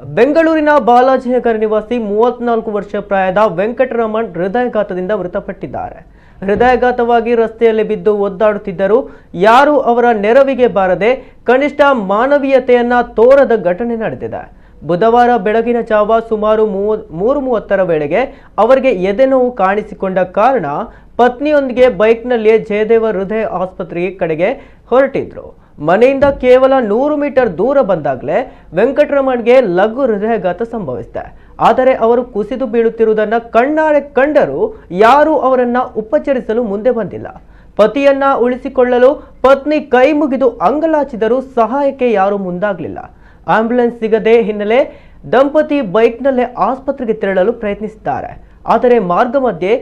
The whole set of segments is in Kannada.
ಬೆಂಗಳೂರಿನ ಬಾಲಾಜಿನಗರ ನಿವಾಸಿ 34 ವರ್ಷ ಪ್ರಾಯದ ವೆಂಕಟರಮಣ್ ಹೃದಯಾಘಾತದಿಂದ ಮೃತಪಟ್ಟಿದ್ದಾರೆ. ಹೃದಯಾಘಾತವಾಗಿ ರಸ್ತೆಯಲ್ಲಿ ಬಿದ್ದು ಒದ್ದಾಡುತ್ತಿದ್ದರು. ಯಾರು ಅವರ ನೆರವಿಗೆ ಬಾರದೆ ಕನಿಷ್ಠ ಮಾನವೀಯತೆಯನ್ನ ತೋರದ ಘಟನೆ ನಡೆದಿದೆ. ಬುಧವಾರ ಬೆಳಗಿನ ಜಾವ ಸುಮಾರು 3:30ರ ವೇಳೆಗೆ ಅವರಿಗೆ ಎದೆನೋವು ಕಾಣಿಸಿಕೊಂಡ ಕಾರಣ ಪತ್ನಿಯೊಂದಿಗೆ ಬೈಕ್ನಲ್ಲಿಯೇ ಜಯದೇವ ಹೃದಯ ಆಸ್ಪತ್ರೆಗೆ ಕಡೆಗೆ ಹೊರಟಿದ್ರು. ಮನೆಯಿಂದ ಕೇವಲ 100 ಮೀಟರ್ ದೂರ ಬಂದಾಗಲೇ ವೆಂಕಟರಮಣ್ಗೆ ಲಘು ಹೃದಯಾಘಾತ ಸಂಭವಿಸಿದೆ. ಆದರೆ ಅವರು ಕುಸಿದು ಬೀಳುತ್ತಿರುವುದನ್ನು ಕಣ್ಣಾರೆ ಕಂಡರೂ ಯಾರೂ ಅವರನ್ನ ಉಪಚರಿಸಲು ಮುಂದೆ ಬಂದಿಲ್ಲ. ಪತಿಯನ್ನ ಉಳಿಸಿಕೊಳ್ಳಲು ಪತ್ನಿ ಕೈ ಮುಗಿದು ಅಂಗಲಾಚಿದರೂ ಸಹಾಯಕ್ಕೆ ಯಾರೂ ಮುಂದಾಗಲಿಲ್ಲ. ಆಂಬ್ಯುಲೆನ್ಸ್ ಸಿಗದೆ ಹಿನ್ನೆಲೆ ದಂಪತಿ ಬೈಕ್ನಲ್ಲೇ ಆಸ್ಪತ್ರೆಗೆ ತೆರಳಲು ಪ್ರಯತ್ನಿಸಿದ್ದಾರೆ. ಆದರೆ ಮಾರ್ಗ ಮಧ್ಯೆ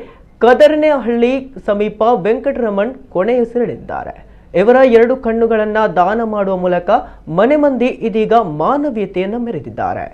ಕದರನೆಹಳ್ಳಿ ಸಮೀಪ ವೆಂಕಟರಮಣ್ ಕೊನೆಯುಸಿರೆಳೆದಿದ್ದಾರೆ. ಇವರ 2 ಕಣ್ಣುಗಳನ್ನು ದಾನ ಮಾಡುವ ಮೂಲಕ ಮನೆ ಮಂದಿ ಇದೀಗ ಮಾನವೀಯತೆಯನ್ನು ಮೆರೆದಿದ್ದಾರೆ.